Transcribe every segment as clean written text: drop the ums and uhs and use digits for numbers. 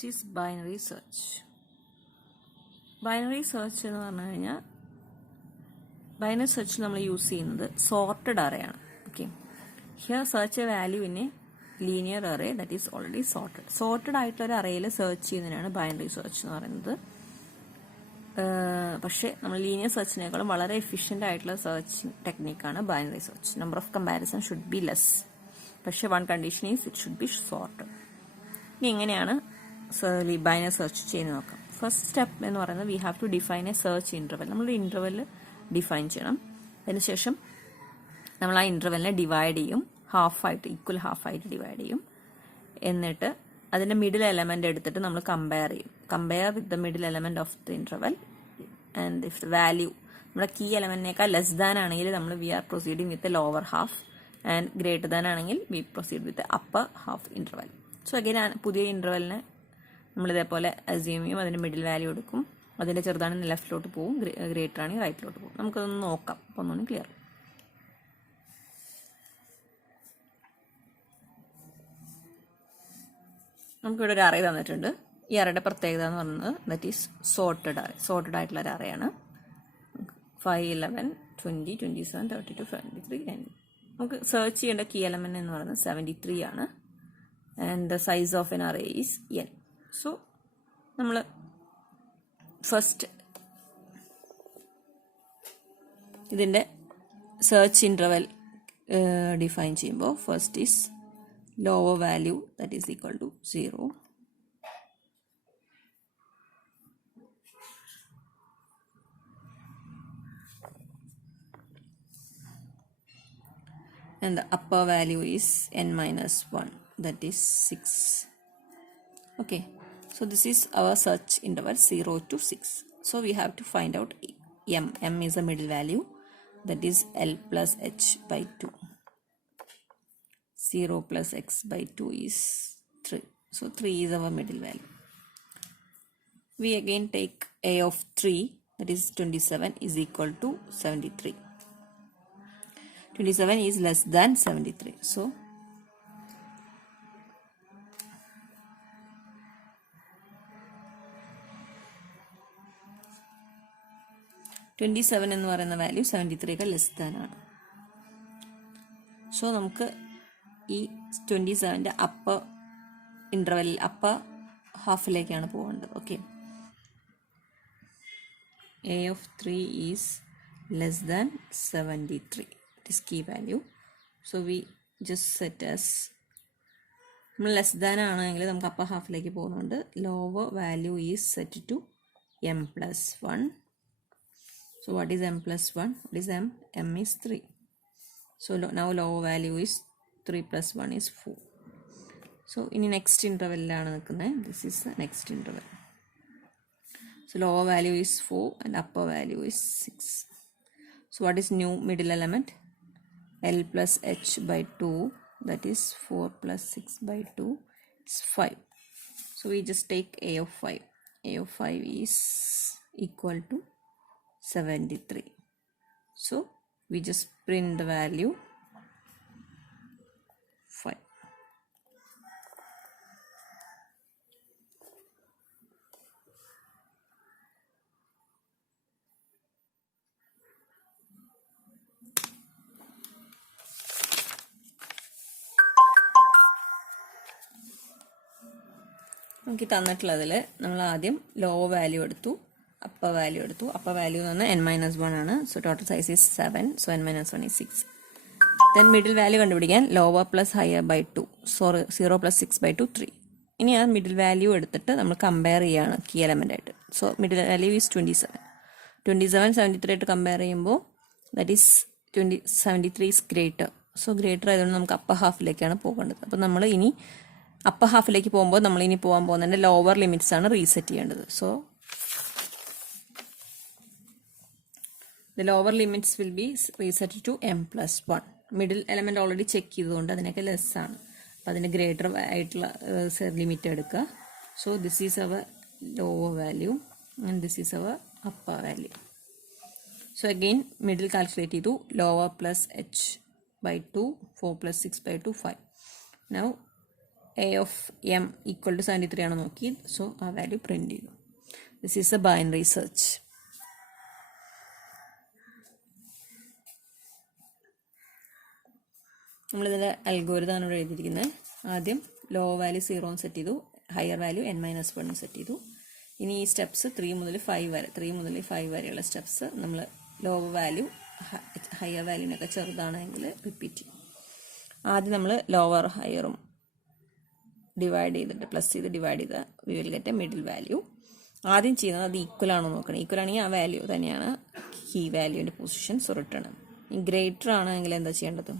Next is binary search. Binary search എന്ന് പറഞ്ഞു കഴിഞ്ഞാൽ binary search നമ്മൾ യൂസ് ചെയ്യുന്നത് sorted array ആണ്. Okay. Here search a value in a linear array that is already sorted. Sorted ആയിട്ടുള്ള ഒരു arrayയിൽ search ചെയ്യുന്നതിനാണ് binary search എന്ന് പറയുന്നത്. പക്ഷേ നമ്മൾ ലീനിയർ സെർച്ചിനേക്കാളും വളരെ എഫിഷ്യൻ്റ് ആയിട്ടുള്ള സെർച്ച് ടെക്നിക്കാണ് binary search. Number of comparison should be less. പക്ഷേ one condition is it should be sorted. ഇനി എങ്ങനെയാണ് ബൈനറി സെർച്ച് ചെയ്യുന്നത് നോക്കാം. ഫസ്റ്റ് സ്റ്റെപ്പ് എന്ന് പറയുന്നത് we have to define a search interval. നമ്മൾ ഇൻ്റർവെൽ ഡിഫൈൻ ചെയ്യണം. അതിനുശേഷം നമ്മൾ ആ ഇൻ്റർവെല്ലിനെ ഡിവൈഡ് ചെയ്യും, ഈക്വൽ ഹാഫായിട്ട് ഡിവൈഡ് ചെയ്യും. എന്നിട്ട് അതിൻ്റെ മിഡിൽ എലമെന്റ് എടുത്തിട്ട് നമ്മൾ കമ്പയർ ചെയ്യും. Compare with the middle element of the interval and if the value നമ്മുടെ കീ എലമെന്റിനേക്കാൾ ലെസ് ദാൻ ആണെങ്കിൽ നമ്മൾ we are proceeding with lower half and greater than ആണെങ്കിൽ we proceed with upper half interval. So again പുതിയ ഇന്റർവെല്ലിനെ നമ്മൾ ഇതേപോലെ assume ചെയ്യും. അതിൻ്റെ മിഡിൽ വാല്യൂ എടുക്കും. അതിൻ്റെ ചെറുതാണെങ്കിൽ ലെഫ്റ്റിലോട്ട് പോകും, ഗ്രേറ്റർ ആണെങ്കിൽ റൈറ്റിലോട്ട് പോകും. നമുക്കതൊന്ന് നോക്കാം. അപ്പോൾ ഒന്നുകൂടി ക്ലിയർ. നമുക്കിവിടെ ഒരു അറേ തന്നിട്ടുണ്ട്. ഈ അറയുടെ പ്രത്യേകത എന്ന് പറയുന്നത് that is sorted array. Sorted ആയിട്ടുള്ള ഒരു അറേയാണ്. 5, 11, 20, 27, 32, 73. നമുക്ക് സെർച്ച് ചെയ്യേണ്ട കീ എലമെന്റ് എന്ന് പറയുന്നത് 73 ആണ്. And the size of N array is n. So നമ്മൾ ഫസ്റ്റ് ഇതിൻ്റെ സെർച്ച് ഇൻ്റർവെൽ ഡിഫൈൻ ചെയ്യുമ്പോൾ first is lower value that is equal to 0. And the upper value is n minus 1, that is 6. Okay, so this is our search interval 0 to 6. So we have to find out m. M is the middle value, that is L plus H by 2. 0 plus x by 2 is 3. So 3 is our middle value. We again take a of 3, that is 27 is equal to 73. 27 is less than 73. So എന്ന് പറയുന്ന value 73 less than ആണ്. So നമുക്ക് ഈ 27ന്റെ upper interval upper ഹാഫിലേക്കാണ് പോകേണ്ടത്. Okay, a of 3 is less than 73. It is key value. So we just set as നമ്മൾ less than ആണെങ്കിൽ നമുക്ക് അപ്പർ ഹാഫിലേക്ക് പോകുന്നുണ്ട്. Lower value is set to m plus 1. So what is m plus 1? What is m? m is 3. So now lower value is 3 plus 1 is 4. So in the next interval, this is the next interval. So lower value is 4 and upper value is 6. So what is new middle element? L plus H by 2, that is 4 plus 6 by 2 is 5. So we just take A of 5. A of 5 is equal to 73. So we just print the value 5. നമുക്ക് തന്നിട്ടുള്ളതിൽ നമ്മൾ ആദ്യം lower value എടുത്തു, upper value എടുത്തു. Upper value എന്ന് പറഞ്ഞാൽ n minus 1 ആണ്. So total size is 7. So n minus 1 is 6. Then middle value കണ്ടുപിടിക്കാൻ lower plus higher by 2. 0 plus 6 by 2 3. ഇനി ആ മിഡിൽ വാല്യൂ എടുത്തിട്ട് നമ്മൾ കമ്പയർ ചെയ്യുകയാണ് കീ എലമെന്റ് ആയിട്ട്. So middle value is 27. 73 ആയിട്ട് കമ്പയർ ചെയ്യുമ്പോൾ that is 73 is greater. So greater ആയതുകൊണ്ട് നമുക്ക് അപ്പർ ഹാഫിലേക്കാണ് പോകേണ്ടത്. അപ്പോൾ നമ്മൾ ഇനി അപ്പർ ഹാഫിലേക്ക് പോകുമ്പോൾ നമ്മൾ ഇനി പോകാൻ പോകുന്നതിൻ്റെ ലോവർ ലിമിറ്റ്സ് ആണ് റീസെറ്റ് ചെയ്യേണ്ടത്. So the lower limits will be reset to m plus 1. Middle element already check ചെയ്തുകൊണ്ട് അതിനൊക്കെ ലെസ് ആണ്. അപ്പോൾ അതിന് ഗ്രേറ്റർ ആയിട്ടുള്ള ലിമിറ്റ് എടുക്കുക. So this is our lower value and this is our upper value. So again middle calculate ചെയ്തു. Lower plus h by 2, 4 plus 6 by 2, 5. Now a of m equal to 73 ആണോ നോക്കി. So ആ value print ചെയ്തു. This is a binary search. നമ്മളിതിൻ്റെ അൽഗോരിതമാണ് ഇവിടെ എഴുതിയിരിക്കുന്നത്. ആദ്യം ലോ വാല്യൂ 0 സെറ്റ് ചെയ്തു, ഹയർ വാല്യൂ n-1 സെറ്റ് ചെയ്തു. ഇനി ഈ സ്റ്റെപ്സ് 3 മുതൽ 5 വരെയുള്ള സ്റ്റെപ്സ് നമ്മൾ ലോവർ വാല്യൂ ഹയർ വാല്യൂവിനൊക്കെ ചെറുതാണെങ്കിൽ റിപ്പീറ്റ് ചെയ്യും. ആദ്യം നമ്മൾ ലോവർ ഹയറും ഡിവൈഡ് ചെയ്തിട്ട് പ്ലസ് ചെയ്ത് ഡിവൈഡ് ചെയ്താൽ we will get A middle value. ആദ്യം ചെയ്യുന്നത് അത് ഈക്വൽ ആണോ നോക്കണം. ഈക്വൽ ആണെങ്കിൽ ആ വാല്യൂ തന്നെയാണ് കീ വാല്യൂവിൻ്റെ പൊസിഷൻ. So return. ഗ്രേറ്റർ ആണെങ്കിൽ എന്താ ചെയ്യേണ്ടത്?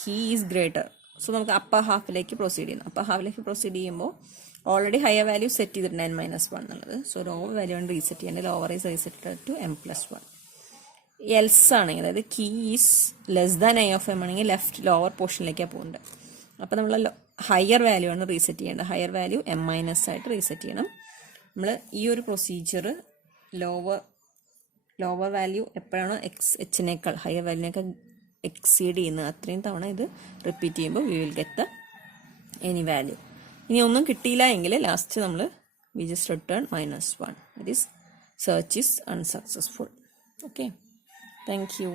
Key is greater. സോ നമുക്ക് അപ്പർ ഹാഫിലേക്ക് പ്രൊസീഡ് ചെയ്യുന്നു. അപ്പർ ഹാഫിലേക്ക് പ്രൊസീഡ് ചെയ്യുമ്പോൾ ഓൾറെഡി ഹയർ വാല്യൂ സെറ്റ് ചെയ്തിട്ടുണ്ട് n-1 എന്നുള്ളത്. സോ ലോവർ വാല്യൂ ആണ് റീസെറ്റ് ചെയ്യേണ്ടത്. Lower is resetted to m+1. Else ആണെങ്കിൽ, അതായത് key is less than I of M ആണെങ്കിൽ ലെഫ്റ്റ് ലോവർ പോർഷനിലേക്കാണ് പോകേണ്ടത്. അപ്പോൾ നമ്മൾ ഹയർ വാല്യൂ ആണ് റീസെറ്റ് ചെയ്യേണ്ടത്. ഹയർ വാല്യൂ m- ആയിട്ട് റീസെറ്റ് ചെയ്യണം. നമ്മൾ ഈ ഒരു പ്രൊസീജിയർ ലോവർ വാല്യൂ എപ്പോഴാണോ എച്ചിനേക്കാൾ ഹയർ വാല്യൂവിനേക്കാൾ എക്സീഡ് ചെയ്യുന്നത് അത്രയും തവണ ഇത് റിപ്പീറ്റ് ചെയ്യുമ്പോൾ we will get the any value. ഇനി ഒന്നും കിട്ടിയില്ല എങ്കിൽ ലാസ്റ്റ് നമ്മൾ we just return -1. That is search is unsuccessful. Okay, thank you.